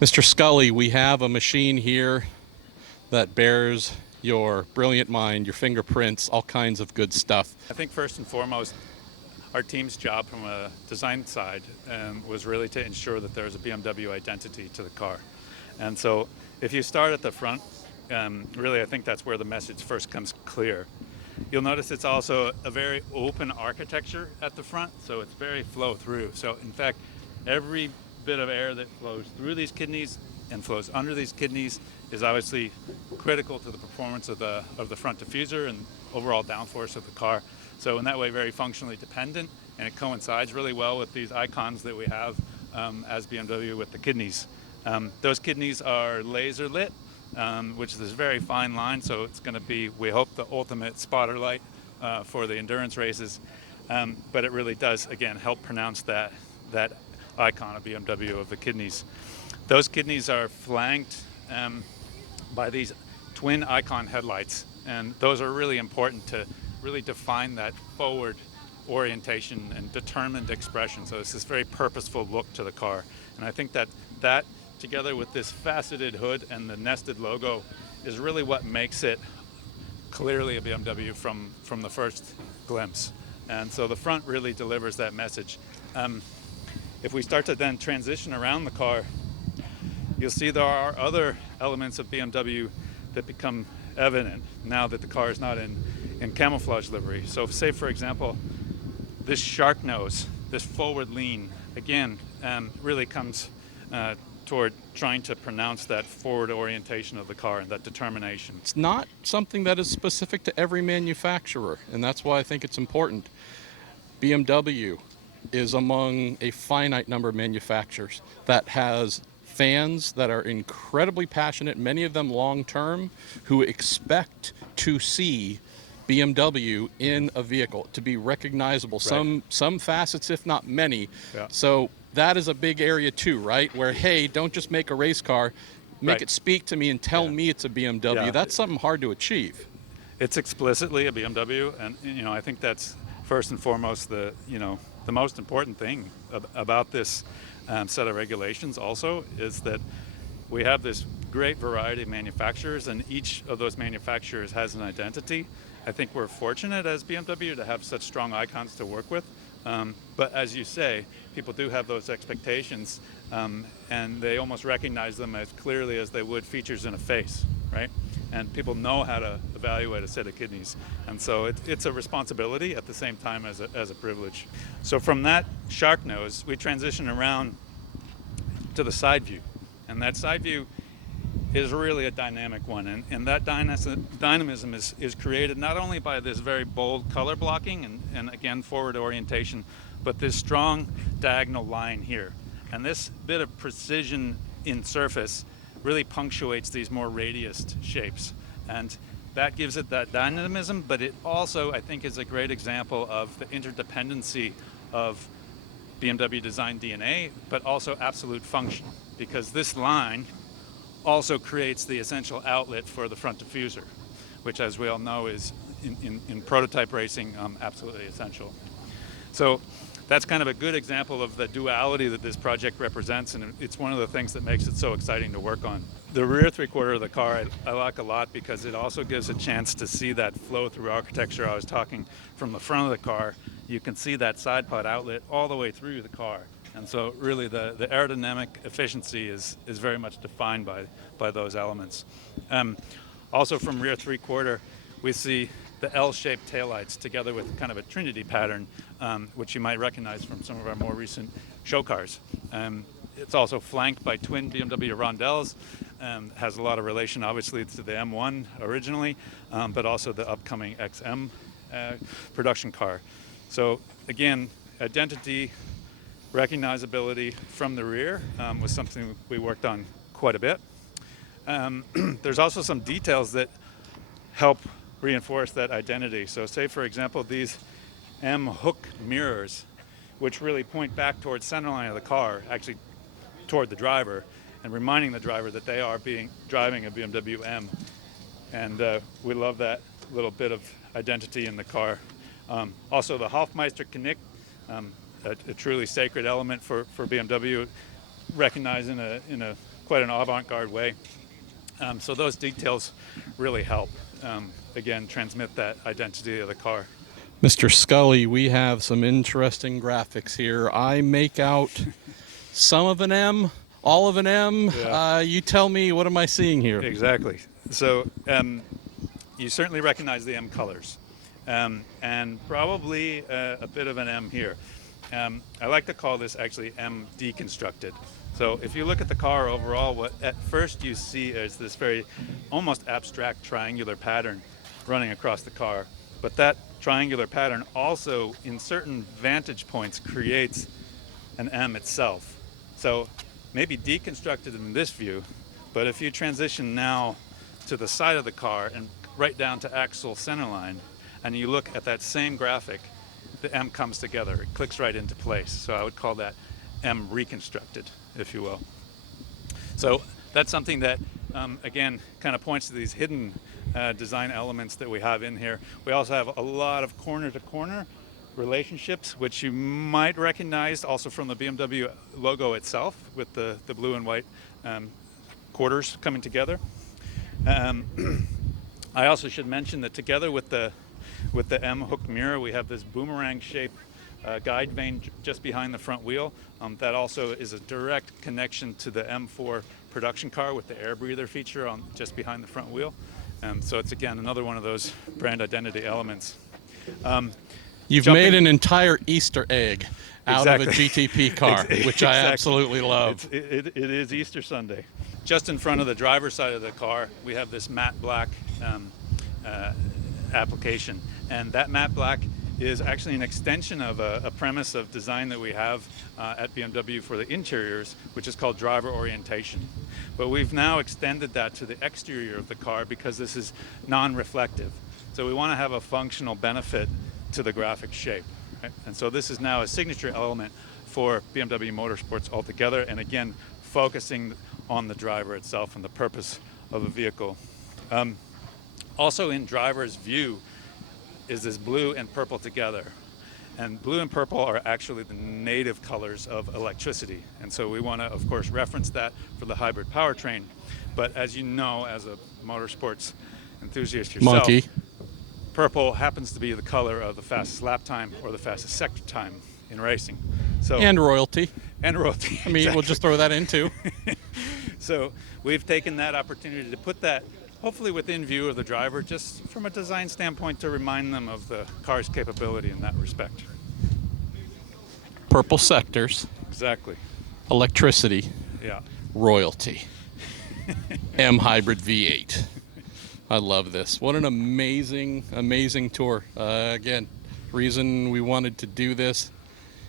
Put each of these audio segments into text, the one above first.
Mr. Scully, we have a machine here that bears your brilliant mind, your fingerprints, all kinds of good stuff. I think first and foremost, our team's job from a design side was really to ensure that there's a BMW identity to the car. And so if you start at the front, really I think that's where the message first comes clear. You'll notice it's also a very open architecture at the front, so it's very flow through. So in fact, every bit of air that flows through these kidneys and flows under these kidneys is obviously critical to the performance of the front diffuser and overall downforce of the car. So in that way, very functionally dependent, and it coincides really well with these icons that we have as BMW with the kidneys. Those kidneys are laser lit, which is this very fine line, so it's going to be, we hope, the ultimate spotter light for the endurance races. But it really does, again, help pronounce that icon of BMW of the kidneys. Those kidneys are flanked by these twin icon headlights, and those are really important to really define that forward orientation and determined expression. So it's this very purposeful look to the car, and I think that together with this faceted hood and the nested logo is really what makes it clearly a BMW from the first glimpse. And so the front really delivers that message. If we start to then transition around the car, you'll see there are other elements of BMW that become evident now that the car is not in camouflage livery. So say, for example, this shark nose, this forward lean, again, really comes toward trying to pronounce that forward orientation of the car and that determination. It's not something that is specific to every manufacturer, and that's why I think it's important. BMW is among a finite number of manufacturers that has fans that are incredibly passionate, many of them long-term, who expect to see BMW in a vehicle, to be recognizable, Right. some facets, if not many. Yeah. So that is a big area too, right? Where, hey, don't just make a race car, make Right. it speak to me and tell me it's a BMW. Yeah. That's something hard to achieve. It's explicitly a BMW, and I think that's first and foremost the most important thing about this set of regulations also is that we have this great variety of manufacturers, and each of those manufacturers has an identity. I think we're fortunate as BMW to have such strong icons to work with. But as you say, people do have those expectations, and they almost recognize them as clearly as they would features in a face, right? And people know how to evaluate a set of kidneys. And so it's a responsibility at the same time as a privilege. So from that shark nose, we transition around to the side view. And that side view is really a dynamic one. And that dynamism is created not only by this very bold color blocking and again, forward orientation, but this strong diagonal line here. And this bit of precision in surface really punctuates these more radiused shapes. And that gives it that dynamism, but it also, I think, is a great example of the interdependency of BMW design DNA, but also absolute function, because this line also creates the essential outlet for the front diffuser, which, as we all know, is in prototype racing absolutely essential. So that's kind of a good example of the duality that this project represents, and it's one of the things that makes it so exciting to work on. The rear three-quarter of the car I like a lot because it also gives a chance to see that flow-through architecture I was talking from the front of the car. You can see that side pod outlet all the way through the car. And so really the aerodynamic efficiency is very much defined by those elements. Also from rear three-quarter, we see the L-shaped taillights together with kind of a Trinity pattern, which you might recognize from some of our more recent show cars. It's also flanked by twin BMW rondelles, has a lot of relation obviously to the M1 originally, but also the upcoming XM production car. So again, identity, recognizability from the rear was something we worked on quite a bit. There's also some details that help reinforce that identity. So say, for example, these M hook mirrors, which really point back towards center line of the car, actually toward the driver, and reminding the driver that they are driving a BMW M. And we love that little bit of identity in the car. Also the Hofmeister Knick, a truly sacred element for BMW, recognized in a quite an avant-garde way. So those details really help, again, transmit that identity of the car. Mr. Scully, we have some interesting graphics here. I make out some of an M, all of an M. Yeah. You tell me, what am I seeing here? Exactly. So you certainly recognize the M colors, and probably a bit of an M here. I like to call this actually M deconstructed. So if you look at the car overall, what at first you see is this very almost abstract triangular pattern running across the car. But that triangular pattern also, in certain vantage points, creates an M itself. So maybe deconstructed in this view, but if you transition now to the side of the car and right down to axle centerline, and you look at that same graphic, the M comes together. It clicks right into place. So I would call that M reconstructed, if you will. So that's something that, again, kind of points to these hidden design elements that we have in here. We also have a lot of corner-to-corner relationships, which you might recognize also from the BMW logo itself, with the blue and white quarters coming together. I also should mention that together with the M hook mirror, we have this boomerang shape guide vane just behind the front wheel. That also is a direct connection to the M4 production car with the air breather feature on just behind the front wheel. So it's, again, another one of those brand identity elements. You've made an entire Easter egg out of a GTP car, which exactly. I absolutely love. It is Easter Sunday. Just in front of the driver's side of the car, we have this matte black application. And that matte black is actually an extension of a premise of design that we have at BMW for the interiors, which is called driver orientation. But we've now extended that to the exterior of the car because this is non-reflective. So we want to have a functional benefit to the graphic shape. Right? And so this is now a signature element for BMW Motorsports altogether, and again, focusing on the driver itself and the purpose of the vehicle. Also in driver's view is this blue and purple together. And blue and purple are actually the native colors of electricity. And so we want to, of course, reference that for the hybrid powertrain. But as you know, as a motorsports enthusiast yourself, Monkey. Purple happens to be the color of the fastest lap time or the fastest sector time in racing. So And royalty. And royalty. I mean, exactly. We'll just throw that in too. So we've taken that opportunity to put that hopefully within view of the driver, just from a design standpoint, to remind them of the car's capability in that respect. Purple sectors. Exactly. Electricity. Yeah. Royalty. M hybrid V8. I love this. What an amazing, amazing tour. Again, reason we wanted to do this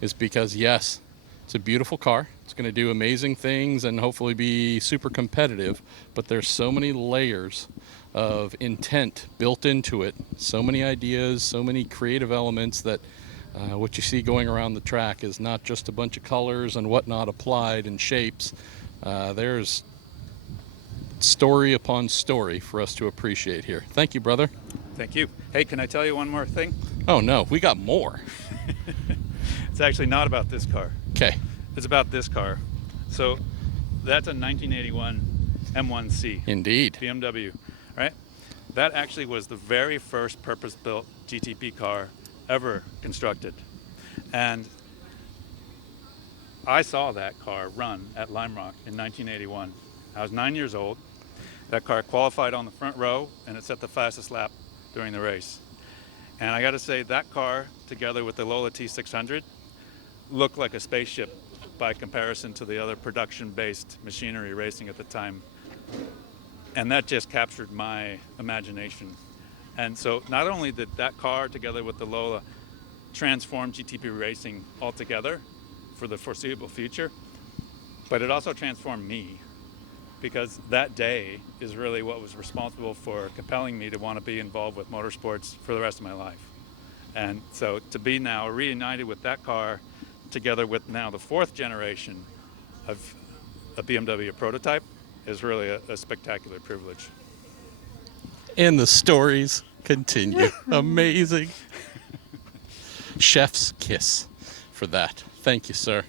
is because, yes, it's a beautiful car. It's going to do amazing things and hopefully be super competitive, but there's so many layers of intent built into it, so many ideas, so many creative elements that what you see going around the track is not just a bunch of colors and whatnot applied and shapes. There's story upon story for us to appreciate here. Thank you, brother. Thank you. Hey, can I tell you one more thing? Oh no, we got more. It's actually not about this car. Okay. It's about this car. So that's a 1981 M1C. Indeed. BMW, right? That actually was the very first purpose-built GTP car ever constructed. And I saw that car run at Lime Rock in 1981. I was 9 years old. That car qualified on the front row, and it set the fastest lap during the race. And I got to say, that car, together with the Lola T600, looked like a spaceship by comparison to the other production-based machinery racing at the time. And that just captured my imagination. And so not only did that car, together with the Lola, transform GTP racing altogether for the foreseeable future, but it also transformed me, because that day is really what was responsible for compelling me to want to be involved with motorsports for the rest of my life. And so to be now reunited with that car, together with now the fourth generation of a BMW prototype, is really a spectacular privilege. And the stories continue. Amazing. Chef's kiss for that. Thank you, sir.